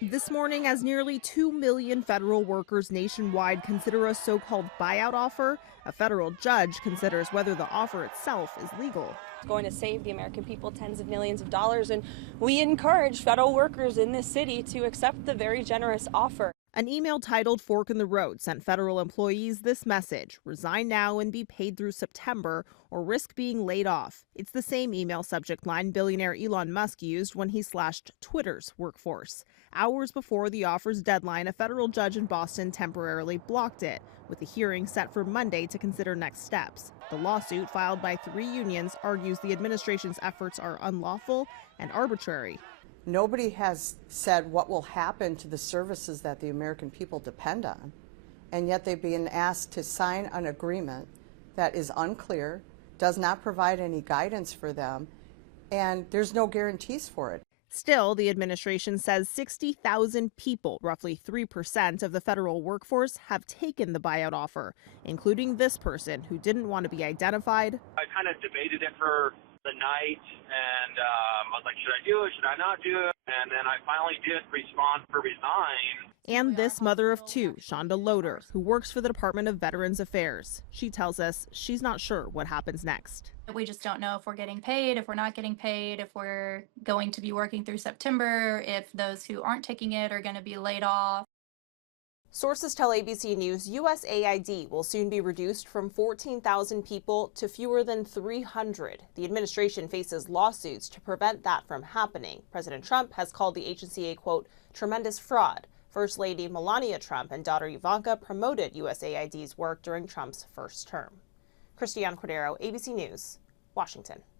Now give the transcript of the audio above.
This morning, as nearly 2 million federal workers nationwide consider a so-called buyout offer, a federal judge considers whether the offer itself is legal. It's going to save the American people tens of millions of dollars, and we encourage federal workers in this city to accept the very generous offer. An email titled Fork in the Road sent federal employees this message: resign now and be paid through September or risk being laid off. It's the same email subject line billionaire Elon Musk used when he slashed Twitter's workforce. Hours before the offer's deadline, a federal judge in Boston temporarily blocked it, with a hearing set for Monday to consider next steps. The lawsuit, filed by 3 unions, argues the administration's efforts are unlawful and arbitrary. Nobody has said what will happen to the services that the American people depend on, and yet they've been asked to sign an agreement that is unclear, does not provide any guidance for them, and there's no guarantees for it. Still, the administration says 60,000 people, roughly 3% of the federal workforce, have taken the buyout offer, including this person who didn't want to be identified. I kind of debated it for the night, and I was like, should I do it? Should I not do it? And then I finally did respond for resign. And this mother of 2, Shonda Loader, who works for the Department of Veterans Affairs. She tells us she's not sure what happens next. We just don't know if we're getting paid, if we're not getting paid, if we're going to be working through September, if those who aren't taking it are going to be laid off. Sources tell ABC News USAID will soon be reduced from 14,000 people to fewer than 300. The administration faces lawsuits to prevent that from happening. President Trump has called the agency a, quote, tremendous fraud. First Lady Melania Trump and daughter Ivanka promoted USAID's work during Trump's first term. Christiane Cordero, ABC News, Washington.